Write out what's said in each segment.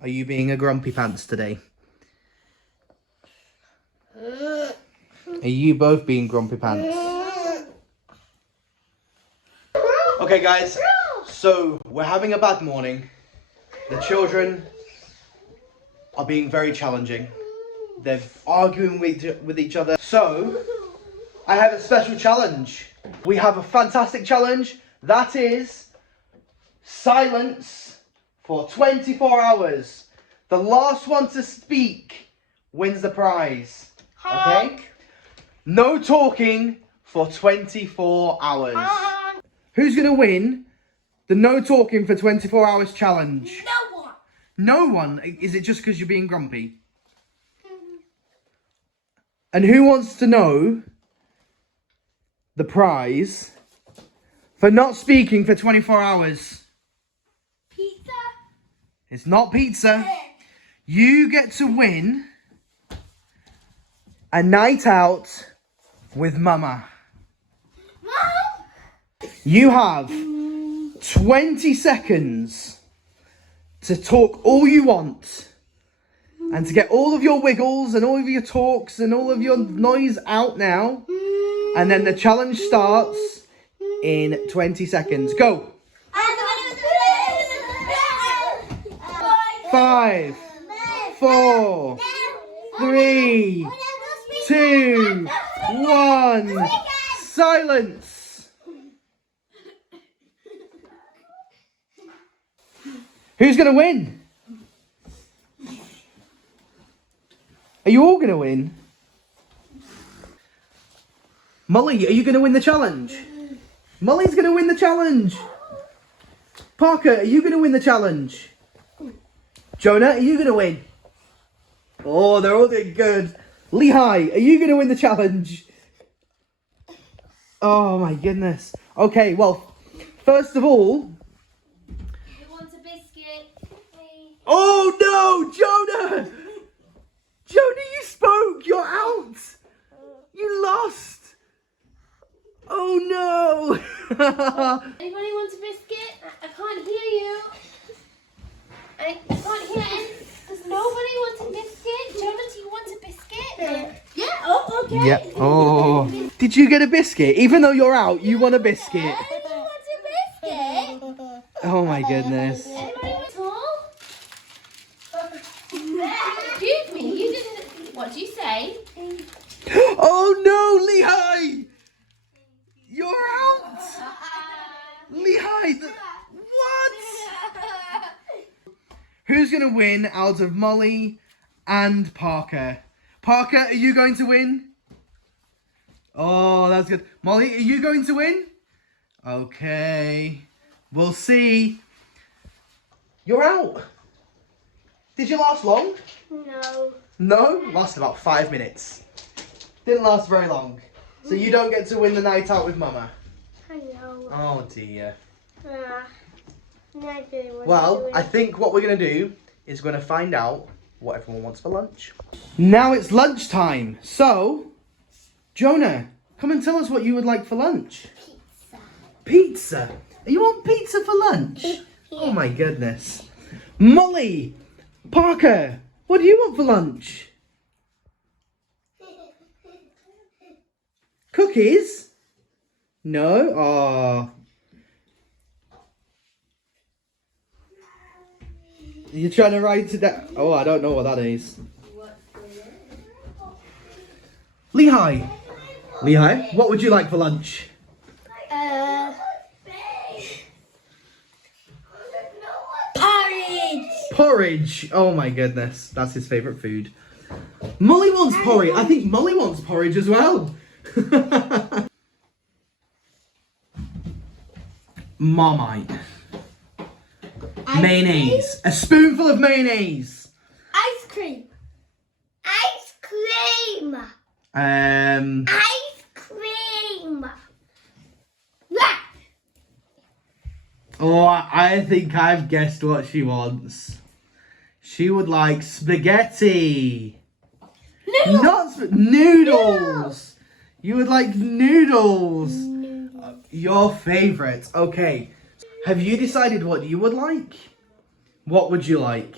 Are you being a grumpy pants today? Are you both being grumpy pants? Okay guys, so we're having a bad morning. The children are being very challenging. They're arguing with each other. So, I have a special challenge. We have a fantastic challenge. That is silence for 24 hours. The last one to speak wins the prize. Okay? No talking for 24 hours. Who's going to win the no talking for 24 hours challenge? No one. No one? Is it just because you're being grumpy? And who wants to know the prize for not speaking for 24 hours? Pizza. It's not pizza. You get to win a night out with Mama. Mom. You have 20 seconds to talk all you want and to get all of your wiggles and all of your talks and all of your noise out now. And then the challenge starts in 20 seconds. Go. 5, 4, 3, 2, 1. Silence. Who's going to win? Are you all going to win? Molly, are you going to win the challenge? Molly's going to win the challenge. Parker, are you going to win the challenge? Jonah, are you going to win? Oh, they're all doing good. Lehigh, are you going to win the challenge? Oh my goodness. Okay, well, first of all... Who wants a biscuit? Oh no, Jonah! Jonah, you spoke! You're out! You lost! Oh no! Anybody want a biscuit? I can't hear you. I can't hear any. Does nobody want a biscuit? Jonah, do you want a biscuit? Yeah. Oh, okay. Yep. Oh. Did you get a biscuit? Even though you're out, you want a biscuit. Anybody want a biscuit? Oh my goodness. Anybody want at all? Excuse me, you didn't. What did you say? Oh no, Lehigh! You're out! Lehigh, what? Who's going to win out of Molly and Parker? Parker, are you going to win? Oh, that's good. Molly, are you going to win? Okay. We'll see. You're out. Did you last long? No. No? Lasted about 5 minutes. Didn't last very long. So you don't get to win the night out with Mama. I know. Oh dear. I didn't want Well, to do I it. think what we're going to do is we're going to find out what everyone wants for lunch. Now it's lunchtime. So, Jonah, come and tell us what you would like for lunch. Pizza. Pizza? You want pizza for lunch? Oh my goodness. Molly, Parker, what do you want for lunch? Cookies? No? Oh. You're trying to write it down? Oh, I don't know what that is. Lehigh. Lehigh, what would you like for lunch? Porridge. Porridge. Oh my goodness. That's his favourite food. Molly wants porridge. I think Molly wants porridge as well. Marmite. Mayonnaise. A spoonful of mayonnaise. Ice cream. Ice cream. Um. Ice cream. Oh, I think I've guessed what she wants. She would like spaghetti. Noodles. Not noodles. You would like noodles. Your favourite. Okay. Have you decided what you would like? What would you like?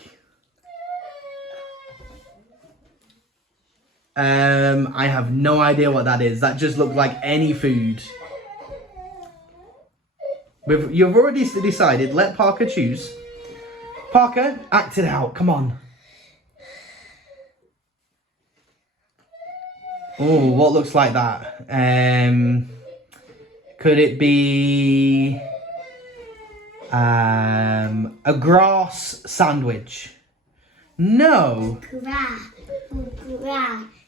I have no idea what that is. That just looked like any food. You've already decided. Let Parker choose. Parker, act it out. Come on. Oh, what looks like that? Could it be a grass sandwich? No. Grass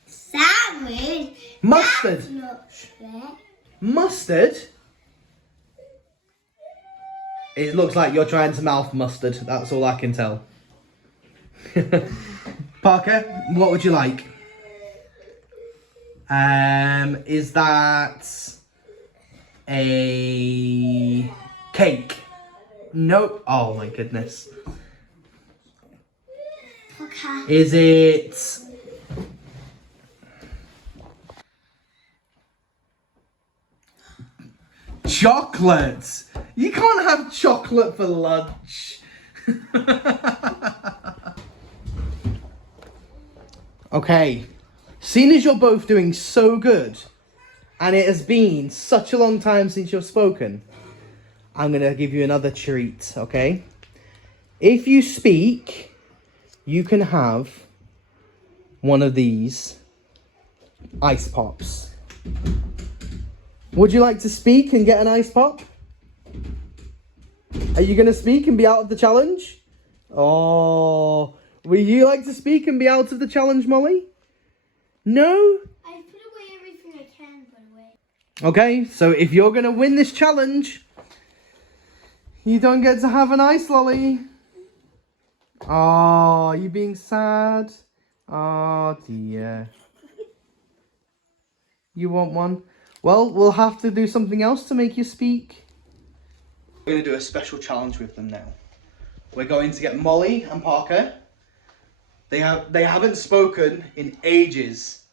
sandwich. Mustard. That's not Shrek. Mustard? It looks like you're trying to mouth mustard. That's all I can tell. Parker, what would you like? Is that a cake? Nope. Oh my goodness. Okay. Is it chocolate? You can't have chocolate for lunch. Okay. Seeing as you're both doing so good, and it has been such a long time since you've spoken, I'm going to give you another treat, okay? If you speak, you can have one of these ice pops. Would you like to speak and get an ice pop? Are you going to speak and be out of the challenge? Oh, would you like to speak and be out of the challenge, Molly? No? I put away everything I can put away. Okay, so if you're going to win this challenge, you don't get to have an ice lolly. Oh, are you being sad? Oh, dear. You want one? Well, we'll have to do something else to make you speak. We're going to do a special challenge with them now. We're going to get Molly and Parker. They haven't spoken in ages,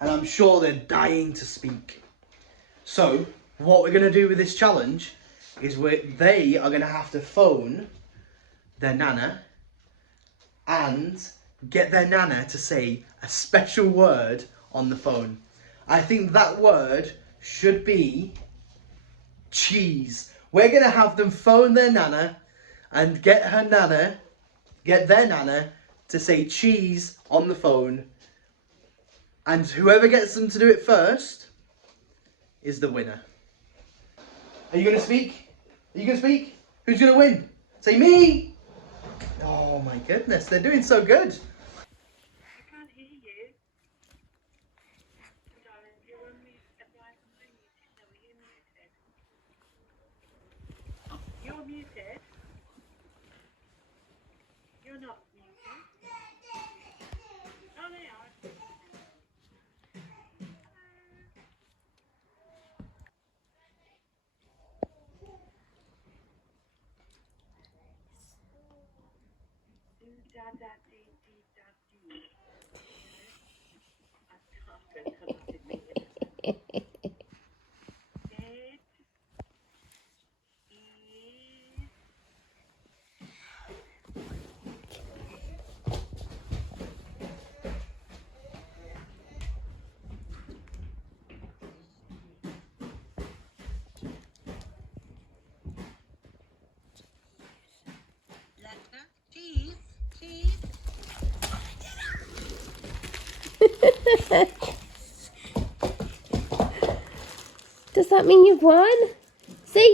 and I'm sure they're dying to speak. So, what we're going to do with this challenge is they are going to have to phone their nana and get their nana to say a special word on the phone. I think that word should be cheese. We're going to have them phone their nana and get their nana to say cheese on the phone. And whoever gets them to do it first is the winner. Are you going to speak? Are you going to speak? Who's going to win? Say me! Oh my goodness, they're doing so good. I can't hear you. Darling, you're on mute. Apply for my muted. No, you're muted. You're muted. You're not muted. Oh, they are. Do da da dee dee da dee. I can't go to that in me. It is letter cheese. Cheese. Does that mean you've won? Say